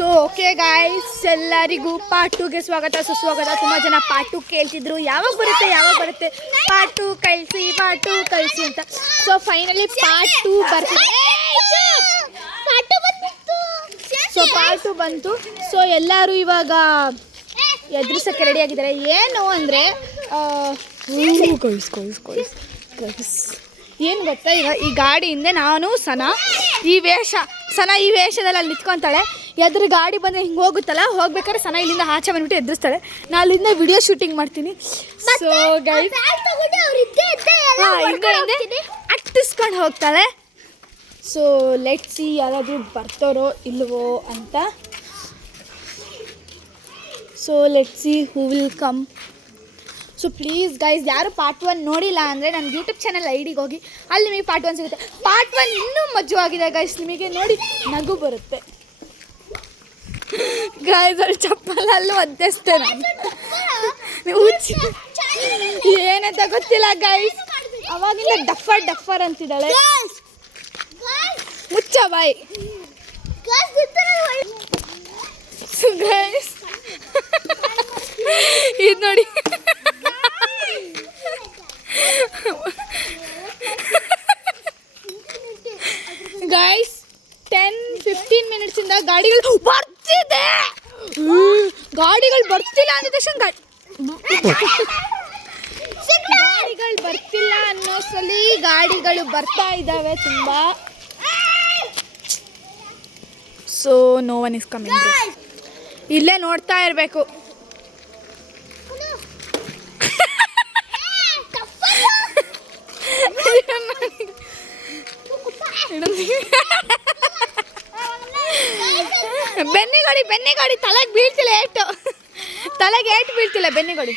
So okay guys, ಎಲ್ಲರಿಗೂ part 2ಗೆ ಸ್ವಾಗತ ಸುಸ್ವಾಗತ. ತುಂಬ ಜನ ಪಾರ್ಟ್ 2 ಕೇಳ್ತಿದ್ರು, ಯಾವಾಗ ಬರುತ್ತೆ ಪಾರ್ಟ್ 2 ಕಳಿಸಿ ಅಂತ. ಸೊ ಫೈನಲಿ ಪಾರ್ಟ್ 2 ಬರ್ತಿದೆ. ಸೊ ಪಾರ್ಟ್ 2 ಬಂತು. ಸೊ ಎಲ್ಲರೂ ಇವಾಗ ಎದುರಿಸೋಕ್ಕೆ ರೆಡಿ ಆಗಿದ್ದಾರೆ. ಏನು ಅಂದರೆ ಏನು ಗೊತ್ತಾ, ಈಗ ಈ ಗಾಡಿ ಹಿಂದೆ ನಾನು ಸನ ಈ ವೇಷದಲ್ಲಿ ಅಲ್ಲಿ ನಿಂತ್ಕೊತಾಳೆ. ಎದುರು ಗಾಡಿ ಬಂದರೆ ಹಿಂಗೆ ಹೋಗುತ್ತಲ್ಲ, ಹೋಗ್ಬೇಕಾದ್ರೆ ಸನ ಇಲ್ಲಿಂದ ಆಚೆ ಬಂದ್ಬಿಟ್ಟು ಎದುರಿಸ್ತಾಳೆ. ನಾನು ಅಲ್ಲಿಂದ ವಿಡಿಯೋ ಶೂಟಿಂಗ್ ಮಾಡ್ತೀನಿ. ಸೊ ಗೈಸ್ ಹಿಂದೆ ಅಟ್ಟಿಸ್ಕೊಂಡು ಹೋಗ್ತಾಳೆ. ಸೊ ಲೆಟ್ಸ್ ಸಿ ಯಾರಾದರೂ ಬರ್ತಾರೋ ಇಲ್ವೋ ಅಂತ. So let's see who will come. So please guys, ಯಾರು ಪಾರ್ಟ್ 1 ನೋಡಿಲ್ಲ ಅಂದರೆ ನನ್ನ ಯೂಟ್ಯೂಬ್ ಚಾನಲ್ ಐಡಿಗೆ ಹೋಗಿ, ಅಲ್ಲಿ ನಿಮಗೆ ಪಾರ್ಟ್ 1 ಸಿಗುತ್ತೆ. ಪಾರ್ಟ್ 1 ಇನ್ನೂ ಮಜವಾಗಿದೆ ಗೈಸ್, ನಿಮಗೆ ನೋಡಿ ನಗು ಬರುತ್ತೆ. ಗೈಸ್ ಅಲ್ಲಿ ಚಪ್ಪಲಲ್ಲೂ ಒದ್ದೆಸ್ತೆ ನಾನು, ನೀವು ಏನಂತ ಗೊತ್ತಿಲ್ಲ ಗೈಸ್. ಅವಾಗಿಂದ ಡಫರ್ ಅಂತಿದ್ದಾಳೆ. ಮುಚ್ಚ ಬಾಯ್. ಸೊ ಗೈಸ್ ಇದು ನೋಡಿ, ಗೈಸ್ 10-15 ಮಿನಿಟ್ಸಿಂದ ಗಾಡಿಗಳು ಬರ್ತಿಲ್ಲ ಅಂದ ತಕ್ಷಣ ಗಾಡಿಗಳು ಬರ್ತಿಲ್ಲ ಅನ್ನೋ ಸಲಿ ಗಾಡಿಗಳು ಬರ್ತಾ ಇದ್ದಾವೆ ತುಂಬ. So no one is coming. ಇಲ್ಲೇ ನೋಡ್ತಾ ಇರಬೇಕು. ಬೆನ್ನಿಗೋಡಿ ತಲೆಗೆ ಬೀಳ್ತಿಲ್ಲ, ತಲೆಗೆ ಏಟು ಬೀಳ್ತಿಲ್ಲ ಬೆನ್ನಿಗೋಡಿ.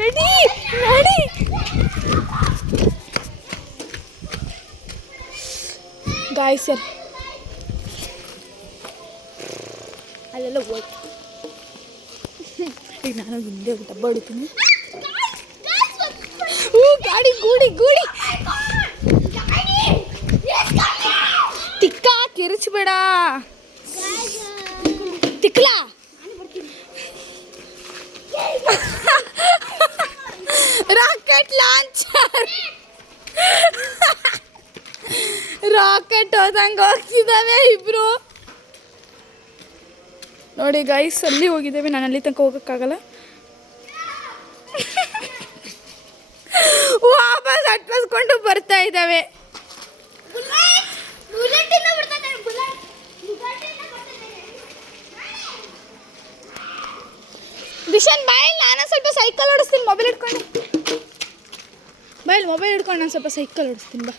ನಡಿ ಗಾಯ್ಸ್, ಸರ್ ಅಲ್ಲೆಲ್ಲ ಹೋಯ್ತು. ಈಗ ನಾನು ಹಿಂದೆ ಡಬ್ಬ ಹೊಡಿತೀನಿ. ಗಾಡಿ ಗೂಡಿ ತಿಕ್ಕ ಕಿರಿಚ್ಬೇಡ ತಿಕ್ಲಾ. ರಾಕೆಟ್ ಲಾಂಚರ್ ರಾಕೆಟ್ ಹೋದಂಗೆ ಹೋಗ್ತಿದ್ದಾವೆ ಇಬ್ರು. ನೋಡಿ ಗೈಸ್, ಅಲ್ಲಿ ಹೋಗಿದ್ದೇವೆ, ನಾನು ಅಲ್ಲಿ ತನಕ ಹೋಗೋಕ್ಕಾಗಲ್ಲ. ವಾಪಸ್ ಅಟ್ಲಸ್ಕೊಂಡು ಬರ್ತಾ ಇದ್ದಾವೆ. ದಿಶನ್ ಬಾಯ್, ನಾನು ಸ್ವಲ್ಪ ಸೈಕಲ್ ಓಡಿಸ್ತೀನಿ. ಮೊಬೈಲ್ ಹಿಡ್ಕೊಂಡು ನಾನು ಸ್ವಲ್ಪ ಸೈಕಲ್ ಓಡಿಸ್ತೀನಿ. ಬಾ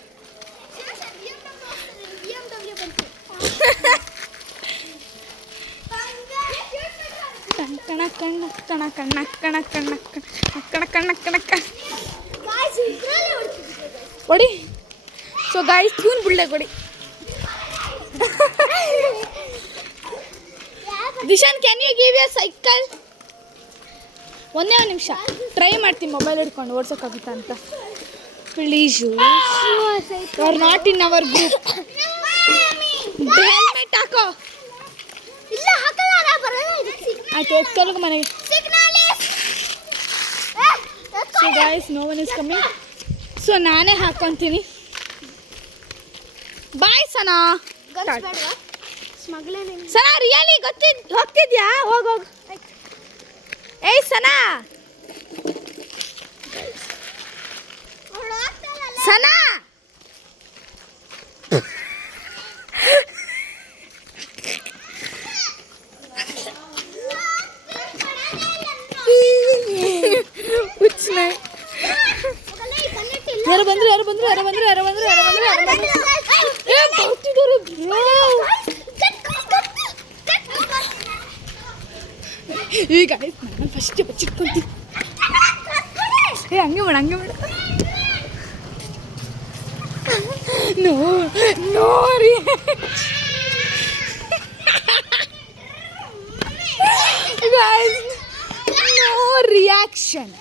ಕೊಡಿ. ಸೊ ಗಾಯ್ಸ್, ಟ್ಯೂನ್ ಬಿಡ್ಲೆ ಕೊಡಿ. Dishan, can you give your cycle? ಒಂದೇ ಒಂದು ನಿಮಿಷ ಟ್ರೈ ಮಾಡ್ತೀನಿ ಮೊಬೈಲ್ ಹಿಡ್ಕೊಂಡು ಓಡ್ಸೋಕ್ಕಾಗುತ್ತಾ ಅಂತ. Please, you are not in our group. Helmet ಹಾಕೋ. ಆಯ್ತು, ಹೋಗ್ತಾಗ ಮನೆಗೆ. So guys, no one is coming. So ನಾನೇ ಹಾಕ್ಕೊಂತೀನಿ. ಬಾಯ್ ಸನಾ. ಸನಾ ರಿಯಲಿ ಹೋಗ್ತಿದ್ಯಾ? ಹೋಗು. ಏಯ್ ಸನಾ, ಸನಾ ಯಾರು ಬಂದ್ರು. ಈಗ ನಾನು ಫಸ್ಟ್ ಬಚ್ಚಿಟ್ಕೊಂತೀನಿ. ಹಂಗೆ ಮಾಡ ನೋ ರಿಯಾಕ್ಷನ್.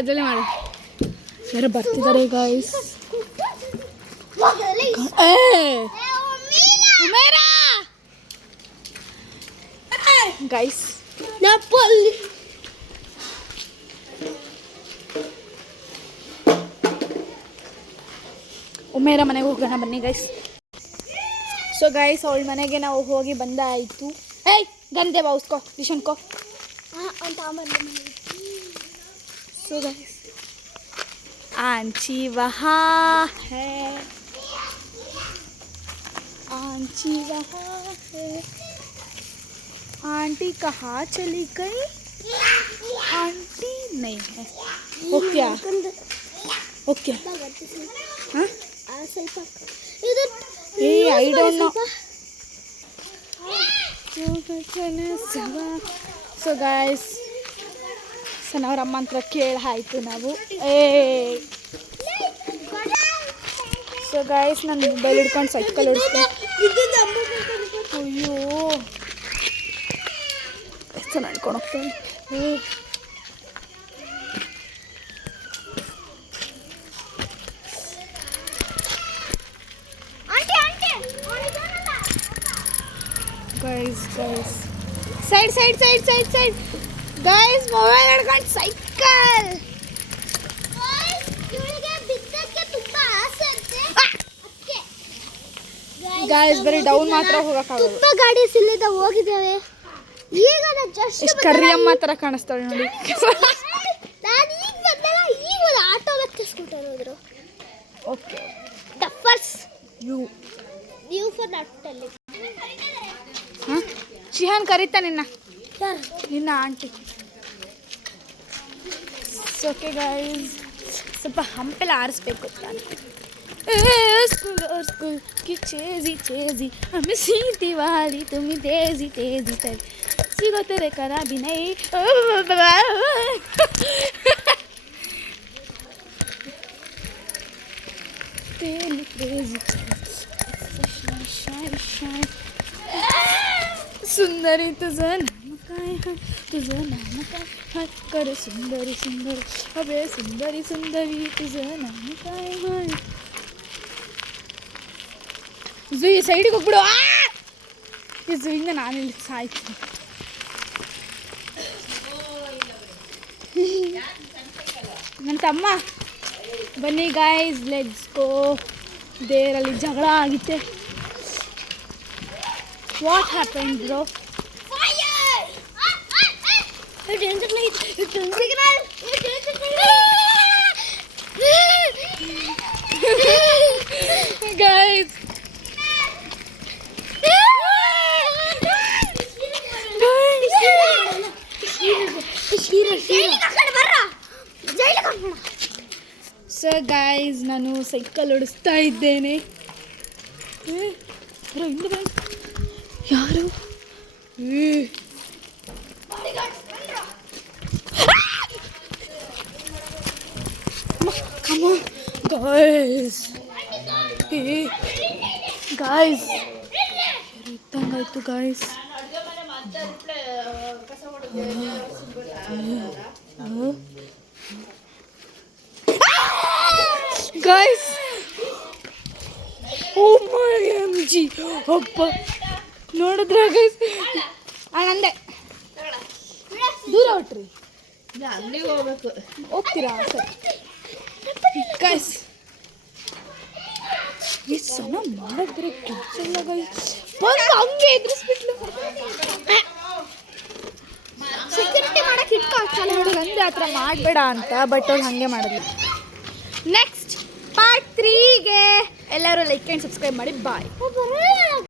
ಅದರಲ್ಲೇ ಮಾಡು. ಯಾರು ಬರ್ತಿದ್ದಾರೆ ಗೈಸ್. ಗೈಸ್ ಉಮೇರ ಮನೆಗೆ ಹೋಗೋಣ ಬನ್ನಿ ಗೈಸ್. ಸೊ ಗೈಸ್ ಅವಳ ಮನೆಗೆ ನಾವು ಹೋಗಿ ಬಂದಾಯಿತು. ಏಯ್ ಗಂದೆ ಬಾ ಉಸ್ಕೋ ಕಿಶನ್ಕೋ ಅಂತ. ಸೊ ಗೈಸ್ आंची वहाँ है, आंची वहाँ है, आंटी कहाँ चली गई? आंटी नहीं है. ओके ओके हाँ uh I don't know. So guys ಸನವರ ಅಮ್ಮ ಅಂತ ಕೇಳಾಯ್ತು ನಾವು. ಸೊ ಗೈಸ್ ನಾನು ಮೊಬೈಲ್ ಹಿಡ್ಕೊಂಡು ಸೈಕಲ್ ಹಿಡಿಸ್ತೀನಿ. ಅಯ್ಯೋ ಎಷ್ಟು ನಡ್ಕೊಂಡು ಹೋಗ್ತೀನಿ. Guys guys side side side side side guys mobile ಹಿಡ್ಕೊಂಡು ಸೈಕಲ್. ಗೈಸ್ ಬರೀ ಡೌನ್ ಮಾತ್ರ ಹೋಗಕ್ಕಾಗಲ್ಲ. ತುಂಬ ಗಾಡಿ ಸಿಲ್ಲಿದ ಹೋಗಿದ್ದೇವೆ. ಈಗ ಜಸ್ಟ್ ಎಷ್ಟು ಕರಿಯಮ್ಮ ಥರ ಕಾಣಿಸ್ತಾಳೆ ನೋಡಿ. ನಾನು ಈಗ ಬಂದಲ್ಲ, ಈಗ ಒಂದು ಆಟೋ ಮತ್ತೆ ಸ್ಕೂಟರ್ ಹೋದ್ರು. ಓಕೆ ಟಫರ್ಸ್ ಯು ಫಾರ್ ನಟ್ಟಲ್ಲಿ. ಹಾಂ ಶಿಹಾನ್ ಕರೀತಾ ನಿನ್ನ ಆಂಟಿ. ಓಕೆ ಗೈಸ್ ಸ್ವಲ್ಪ ಹಂಪೆಲ್ಲ ಆರಿಸ್ಬೇಕು ತಾನೆ. स्कूल की चेजी हमें सीधी वाली तुम्हें तेजी तेजी तेरी सीखो तेरे करा भी नहीं. तेरी तेजी सुंदरी तुझं नाम काय है, तुझं नाम काय है कर सुंदरी सुंदरी अबे सुंदरी सुंदरी तुझं नाम काय है. ಝೂ ಸೈಡಿಗೆ ಹೋಗ್ಬಿಡು. ಈ ಝೂಯಿಂದ ನಾನು ಇಲ್ಲಿ ಸಾಯ್ತೀನಿ. ನನ್ನ ತಮ್ಮ ಬನ್ನಿ ಗಾಯ್ಸ್ ಲೆಟ್ಸ್ ಗೋ. ದೇರಲ್ಲಿ ಜಗಳ ಆಗಿತ್ತೆ. What happen bro? Guys so guys ನಾನು ಸೈಕಲ್ ಓಡಿಸ್ತಾ ಇದ್ದೇನೆ. ಯಾರು ಗೈಸ್ ಗೈಸ್ ಇದ್ದಂಗಾಯ್ತು guys. Guys oh my M G ಅಪ್ಪ ನೋಡಿದ್ರ ಗೈಸ್ ಅಂದೆ ದೂರ ಹೊಟ್ರಿ ಅಂಗಡಿಗೆ ಹೋಗ್ಬೇಕು. ಹೋಗ್ತೀರಾ ಸರ್ ಗೈಸ್. ಎಷ್ಟು ಸಣ್ಣ ಮಾಡಿದ್ರೆ ಕಿಚ್ಚಲ್ಲ ಗೈಸ್. ಬಂದು ಹಂಗೆ ಎದುರಿಸ್ಬಿಟ್ಲು. ಸೆಕ್ಯೂರಿಟಿ ಮಾಡಕ್ಕೆ ಇಟ್ಕೊಂಡು ನೋಡಿ ಅಂದೆ ಆ ಥರ ಮಾಡಬೇಡ ಅಂತ, ಬಟ್ ಅವ್ಳು ಹಾಗೆ ಮಾಡಿದ್ಲು. ನೆಕ್ಸ್ಟ್ ಪಾರ್ಟ್ 3ಗೆ ಎಲ್ಲರೂ ಲೈಕ್ ಆ್ಯಂಡ್ ಸಬ್ಸ್ಕ್ರೈಬ್ ಮಾಡಿ. ಬಾಯ್.